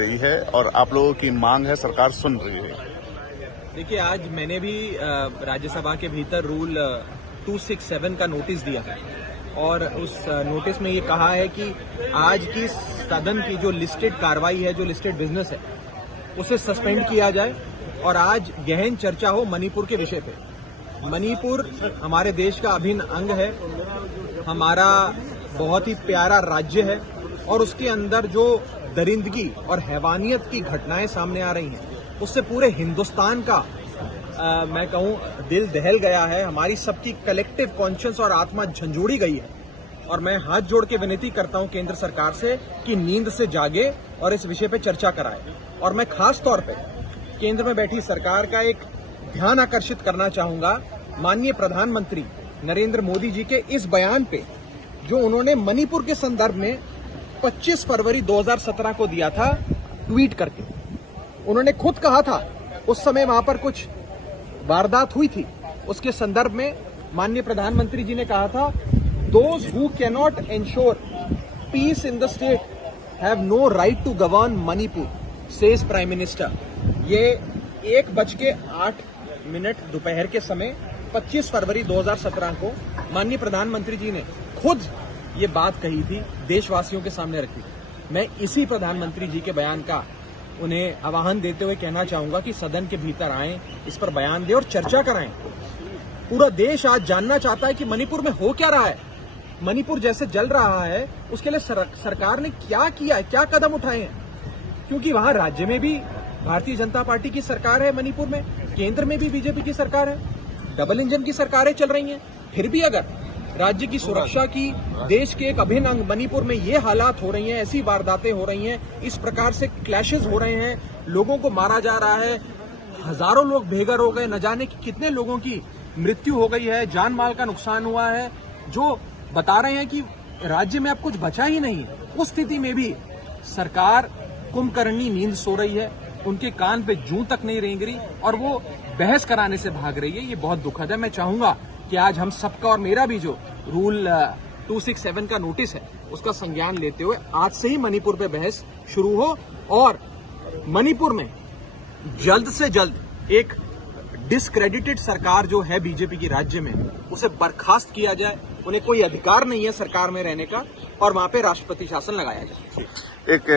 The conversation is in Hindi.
रही है और आप लोगों की मांग है, सरकार सुन रही है। देखिए, आज मैंने भी राज्यसभा के भीतर रूल 267 का नोटिस दिया है और उस नोटिस में ये कहा है कि आज की सदन की जो लिस्टेड कार्रवाई है, जो लिस्टेड बिजनेस है, उसे सस्पेंड किया जाए और आज गहन चर्चा हो मणिपुर के विषय पे। मणिपुर हमारे देश का अभिन्न अंग है, हमारा बहुत ही प्यारा राज्य है और उसके अंदर जो दरिंदगी और हैवानियत की घटनाएं सामने आ रही हैं, उससे पूरे हिंदुस्तान का मैं कहूं दिल दहल गया है। हमारी सबकी कलेक्टिव कॉन्शियस और आत्मा झंझोड़ी गई है और मैं हाथ जोड़ के विनती करता हूं केंद्र सरकार से कि नींद से जागे और इस विषय पे चर्चा कराए। और मैं खास तौर पे केंद्र में बैठी सरकार का एक ध्यान आकर्षित करना चाहूंगा माननीय प्रधानमंत्री नरेंद्र मोदी जी के इस बयान पे, जो उन्होंने मणिपुर के संदर्भ में 25 फरवरी 2017 को दिया था ट्वीट करके। उन्होंने खुद कहा था, उस समय वहां पर कुछ वारदात हुई थी, उसके संदर्भ में माननीय प्रधानमंत्री जी ने कहा था, those who cannot ensure peace in the state have no right to govern Manipur, says prime minister. ये 1:08 दोपहर के समय 25 फरवरी 2017 को माननीय प्रधानमंत्री जी ने खुद ये बात कही थी, देशवासियों के सामने रखी। मैं इसी प्रधानमंत्री जी के बयान का उन्हें आह्वान देते हुए कहना चाहूंगा कि सदन के भीतर आएं, इस पर बयान दें और चर्चा कराएं। पूरा देश आज जानना चाहता है कि मणिपुर में हो क्या रहा है, मणिपुर जैसे जल रहा है उसके लिए सरकार ने क्या किया है, क्या कदम उठाए हैं। क्योंकि वहां राज्य में भी भारतीय जनता पार्टी की सरकार है, मणिपुर में केंद्र में भी बीजेपी की सरकार है, डबल इंजन की सरकारें चल रही हैं। फिर भी अगर राज्य की सुरक्षा की, देश के एक अभिन्न अंग मणिपुर में ये हालात हो रही हैं, ऐसी वारदातें हो रही हैं, इस प्रकार से क्लैशेस हो रहे हैं, लोगों को मारा जा रहा है, हजारों लोग बेघर हो गए, न जाने कितने लोगों की मृत्यु हो गई है, जान माल का नुकसान हुआ है, जो बता रहे हैं कि राज्य में अब कुछ बचा ही नहीं। उस स्थिति में भी सरकार कुंभकर्णी नींद सो रही है, उनके कान पे जूं तक नहीं रेंग रही और वो बहस कराने से भाग रही है। ये बहुत दुखद है। मैं चाहूंगा कि आज हम सबका और मेरा भी जो रूल 267 का नोटिस है, उसका संज्ञान लेते हुए आज से ही मणिपुर पे बहस शुरू हो और मणिपुर में जल्द से जल्द एक डिस्क्रेडिटेड सरकार जो है बीजेपी की राज्य में, उसे बर्खास्त किया जाए। उन्हें कोई अधिकार नहीं है सरकार में रहने का और वहां पे राष्ट्रपति शासन लगाया जाए।